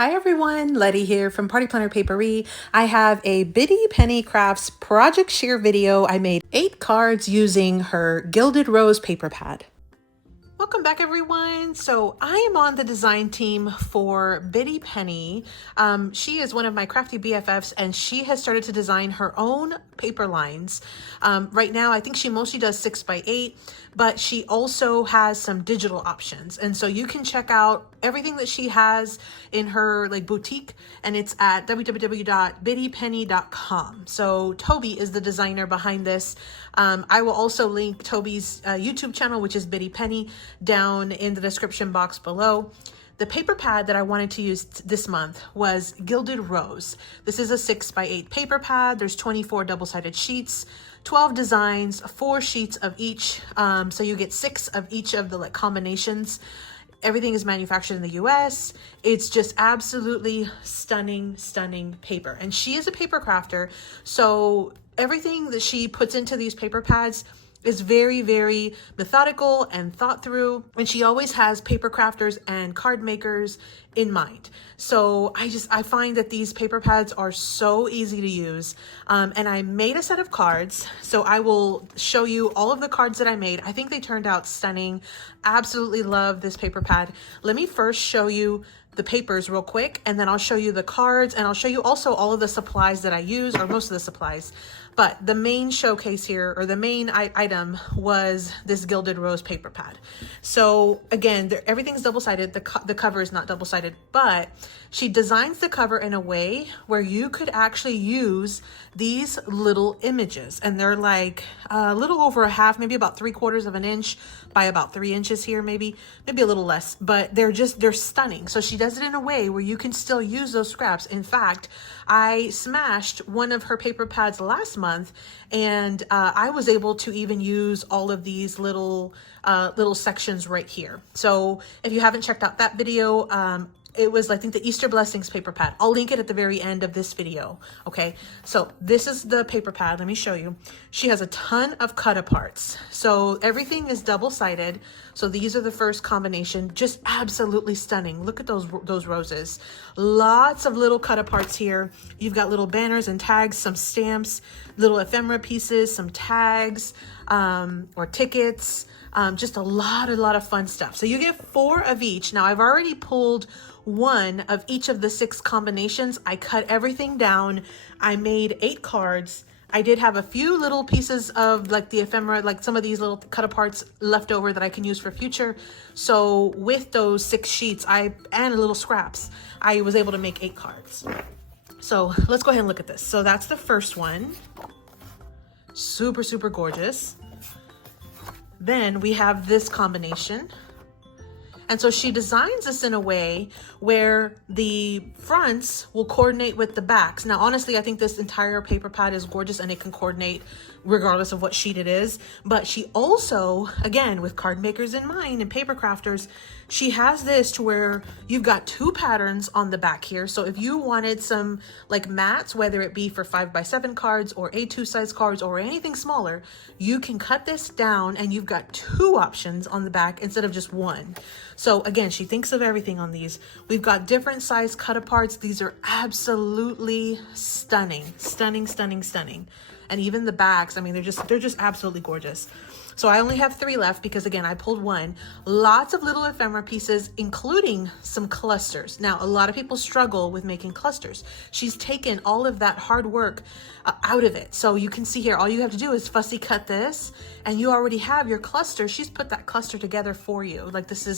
Hi everyone, Letty here from Party Planner Papery. I have a BittyPenny Crafts project share video. I made 8 cards using her Gilded Rose paper pad. Welcome back everyone. So I am on the design team for BittyPenny. She is one of my crafty BFFs and she has started to design her own paper lines. Right now I think she mostly does 6x8, but she also has some digital options. And so you can check out everything that she has in her boutique, and it's at www.bittypenny.com. So Toby is the designer behind this. I will also link Toby's YouTube channel, which is BittyPenny, down in the description box below. The paper pad that I wanted to use this month was Gilded Rose. This is a 6x8 paper pad. There's 24 double-sided sheets, 12 designs, 4 sheets of each. So you get 6 of each of the combinations. Everything is manufactured in the US. It's just absolutely stunning, stunning paper. And she is a paper crafter, so everything that she puts into these paper pads is very, very methodical and thought through. And she always has paper crafters and card makers in mind. So I find that these paper pads are so easy to use. And I made a set of cards. So I will show you all of the cards that I made. I think they turned out stunning. Absolutely love this paper pad. Let me first show you the papers real quick, and then I'll show you the cards, and I'll show you also all of the supplies that I use, or most of the supplies. But the main showcase here, or the main item, was this Gilded Rose paper pad. So again, everything's double-sided. The cover is not double-sided, but she designs the cover in a way where you could actually use these little images, and they're like a little over a half, maybe about 3/4 of an inch by about 3 inches here, maybe a little less, but they're stunning. So she does it in a way where you can still use those scraps. In fact, I smashed one of her paper pads last month, and I was able to even use all of these little sections right here. So if you haven't checked out that video, it was, I think, the Easter Blessings paper pad. I'll link it at the very end of this video. Okay, so this is the paper pad. Let me show you. She has a ton of cut aparts. So everything is double-sided. So these are the first combination. Just absolutely stunning. Look at those roses. Lots of little cut aparts here. You've got little banners and tags, some stamps, little ephemera pieces, some tags, or tickets. Just a lot of fun stuff. So you get 4 of each. Now I've already pulled 1 of each of the 6 combinations. I cut everything down. I made 8 cards. I did have a few little pieces of the ephemera, some of these little cut aparts left over that I can use for future. So with those 6 sheets, and a little scraps, I was able to make 8 cards. So let's go ahead and look at this. So that's the first one. Super, super gorgeous. Then we have this combination. And so she designs this in a way where the fronts will coordinate with the backs. Now, honestly, I think this entire paper pad is gorgeous and it can coordinate regardless of what sheet it is. But she also, again, with card makers in mind and paper crafters, she has this to where you've got 2 patterns on the back here. So if you wanted some mats, whether it be for 5x7 cards or A2 size cards or anything smaller, you can cut this down and you've got 2 options on the back instead of just 1. So again, she thinks of everything on these. We've got different size cut aparts. These are absolutely stunning, stunning, stunning, stunning. And even the backs, I mean, they're just absolutely gorgeous. So I only have 3 left because, again, I pulled 1. Lots of little ephemera pieces, including some clusters. Now, a lot of people struggle with making clusters. She's taken all of that hard work out of it. So you can see here, all you have to do is fussy cut this, and you already have your cluster. She's put that cluster together for you. This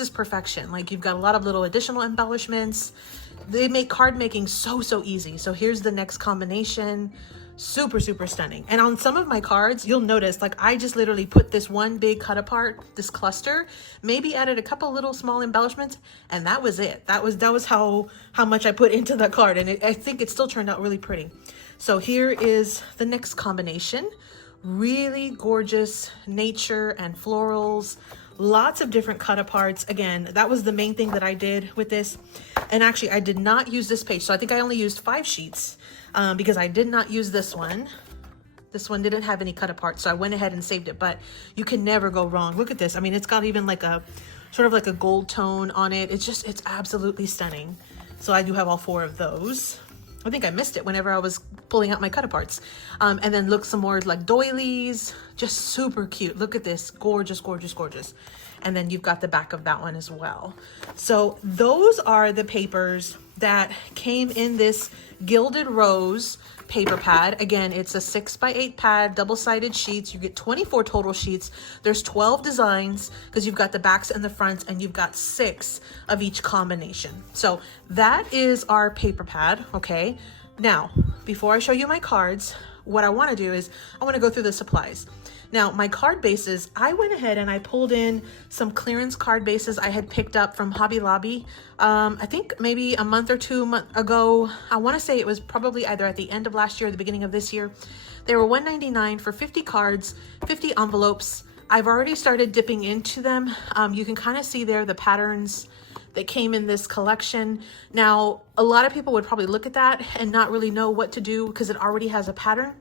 is perfection. You've got a lot of little additional embellishments. They make card making so easy. So here's the next combination. Super, super stunning. And on some of my cards, you'll notice I just literally put this one big cut apart, this cluster, maybe added a couple little small embellishments, and that was it. That was how much I put into the card, and I think it still turned out really pretty. So here is the next combination. Really gorgeous nature and florals. Lots of different cut aparts. Again, that was the main thing that I did with this. And actually, I did not use this page. So I think I only used 5 sheets because I did not use this one. This one didn't have any cut apart, so I went ahead and saved it. But you can never go wrong. Look at this. I mean, it's got even a sort of a gold tone on it. It's absolutely stunning. So I do have all 4 of those. I think I missed it whenever I was pulling out my cut aparts. And then look, some more like doilies, just super cute. Look at this, gorgeous, gorgeous, gorgeous. And then you've got the back of that one as well. So those are the papers that came in this Gilded Rose paper pad. Again, it's a 6x8 pad, double-sided sheets. You get 24 total sheets. There's 12 designs because you've got the backs and the fronts, and you've got 6 of each combination. So that is our paper pad, okay? Now, before I show you my cards, what I want to do is I want to go through the supplies. Now, my card bases, I went ahead and I pulled in some clearance card bases I had picked up from Hobby Lobby. I think maybe a month or 2 ago. I want to say it was probably either at the end of last year or the beginning of this year. They were $1.99 for 50 cards, 50 envelopes. I've already started dipping into them. You can kind of see there the patterns that came in this collection. Now, a lot of people would probably look at that and not really know what to do because it already has a pattern.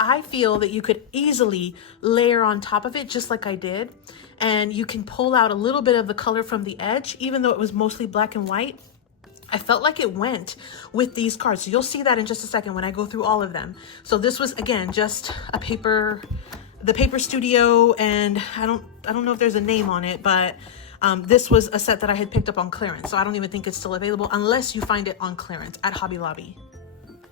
I feel that you could easily layer on top of it just like I did. And you can pull out a little bit of the color from the edge, even though it was mostly black and white. I felt like it went with these cards. So you'll see that in just a second when I go through all of them. So this was, again, just a paper, the Paper Studio, and I don't know if there's a name on it, but this was a set that I had picked up on clearance. So I don't even think it's still available unless you find it on clearance at Hobby Lobby.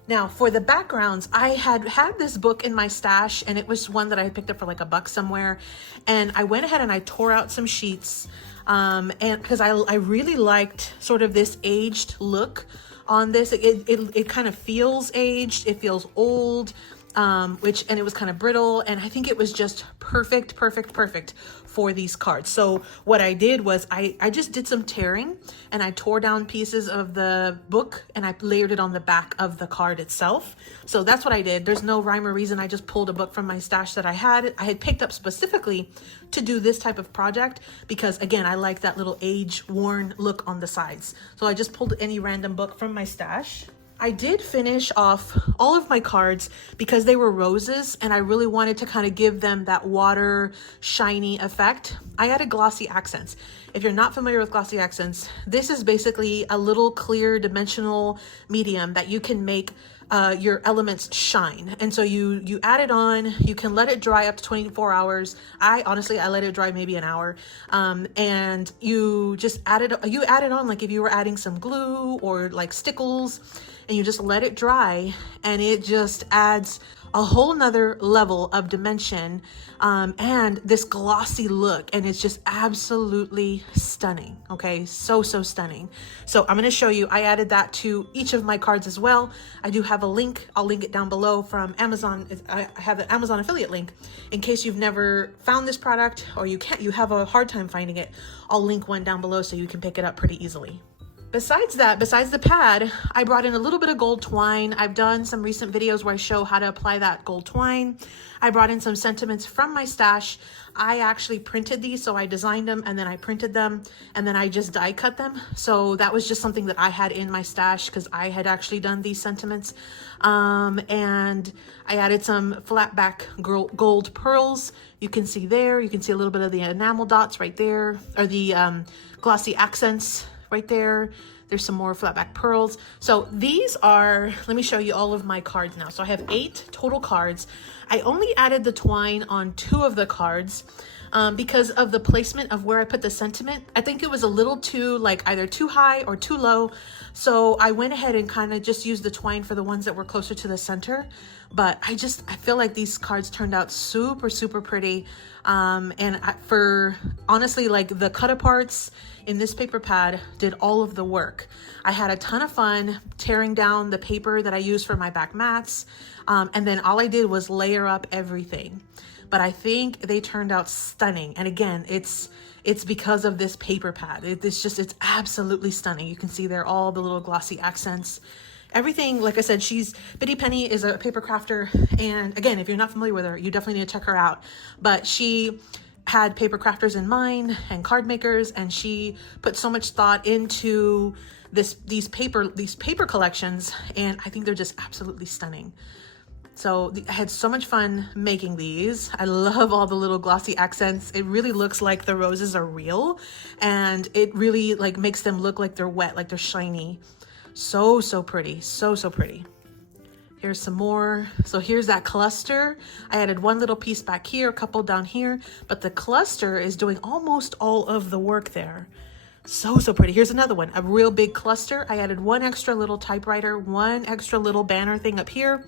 Now, for the backgrounds, I had this book in my stash, and it was one that I had picked up for like $1 somewhere. And I went ahead and I tore out some sheets, and because I really liked sort of this aged look on this. It kind of feels aged, it feels old, and it was kind of brittle, and I think it was just perfect for these cards. So what I did was I just did some tearing, and I tore down pieces of the book and I layered it on the back of the card itself. So that's what I did. There's no rhyme or reason. I just pulled a book from my stash that I had picked up specifically to do this type of project because, again, I like that little age-worn look on the sides. So I just pulled any random book from my stash. I did finish off all of my cards because they were roses, and I really wanted to kind of give them that water shiny effect. I added glossy accents. If you're not familiar with glossy accents, this is basically a little clear dimensional medium that you can make your elements shine. And so you add it on, you can let it dry up to 24 hours. I let it dry maybe an hour. And you just add it on like if you were adding some glue or like stickles, and you just let it dry, and it just adds a whole nother level of dimension and this glossy look, and it's just absolutely stunning. Okay, so stunning. So I'm going to show you, I added that to each of my cards as well. I do have a link, I'll link it down below, from Amazon. I have the Amazon affiliate link in case you've never found this product or you have a hard time finding it. I'll link one down below so you can pick it up pretty easily. Besides the pad, I brought in a little bit of gold twine. I've done some recent videos where I show how to apply that gold twine. I brought in some sentiments from my stash. I actually printed these, so I designed them and then I printed them and then I just die cut them. So that was just something that I had in my stash because I had actually done these sentiments. And I added some flat back gold pearls. You can see there, you can see a little bit of the enamel dots right there, or the glossy accents right there. There's some more flat back pearls. So these are, let me show you all of my cards now. So I have 8 total cards. I only added the twine on 2 of the cards because of the placement of where I put the sentiment. I think it was a little too, like, either too high or too low. So I went ahead and kind of just used the twine for the ones that were closer to the center. But I feel like these cards turned out super pretty. For honestly, like, the cut aparts in this paper pad did all of the work. I had a ton of fun tearing down the paper that I used for my back mats. And then all I did was layer up everything. But I think they turned out stunning. And again, it's because of this paper pad. It's absolutely stunning. You can see there all the little glossy accents. Everything, like I said, BittyPenny is a paper crafter. And again, if you're not familiar with her, you definitely need to check her out. But she had paper crafters in mind and card makers, and she put so much thought into these paper collections, and I think they're just absolutely stunning. So I had so much fun making these. I love all the little glossy accents. It really looks like the roses are real, and it really like makes them look like they're wet, like they're shiny. So, so pretty. So, so pretty. Here's some more. So here's that cluster. I added one little piece back here, a couple down here, but the cluster is doing almost all of the work there. So, so pretty. Here's another one, a real big cluster. I added one extra little typewriter, one extra little banner thing up here,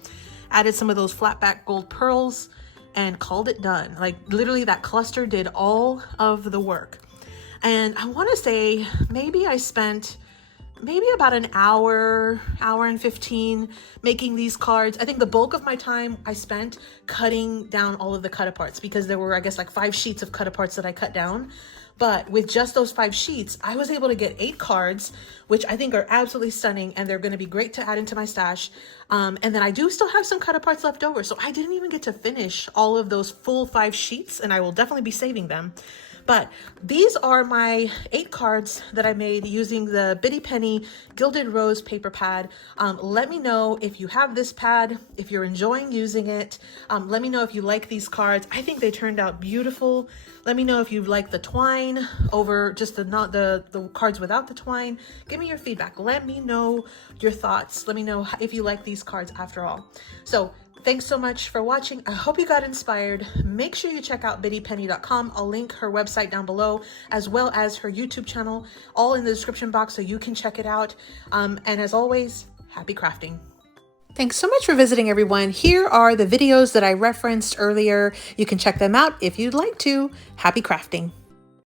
added some of those flat back gold pearls, and called it done. Like literally that cluster did all of the work. And I want to say maybe I spent about an hour and 15 making these cards. I think the bulk of my time I spent cutting down all of the cut aparts, because there were, I guess, like 5 sheets of cut aparts that I cut down. But with just those 5 sheets, I was able to get 8 cards, which I think are absolutely stunning, and they're going to be great to add into my stash. And then I do still have some cut aparts left over, so I didn't even get to finish all of those full 5 sheets, and I will definitely be saving them. But these are my 8 cards that I made using the BittyPenny Gilded Rose paper pad. Let me know if you have this pad, if you're enjoying using it. Let me know if you like these cards. I think they turned out beautiful. Let me know if you like the twine over just the cards without the twine. Give me your feedback. Let me know your thoughts. Let me know if you like these cards after all. So thanks so much for watching. I hope you got inspired. Make sure you check out BittyPenny.com. I'll link her website down below, as well as her YouTube channel, all in the description box so you can check it out. And as always, happy crafting. Thanks so much for visiting, everyone. Here are the videos that I referenced earlier. You can check them out if you'd like to. Happy crafting.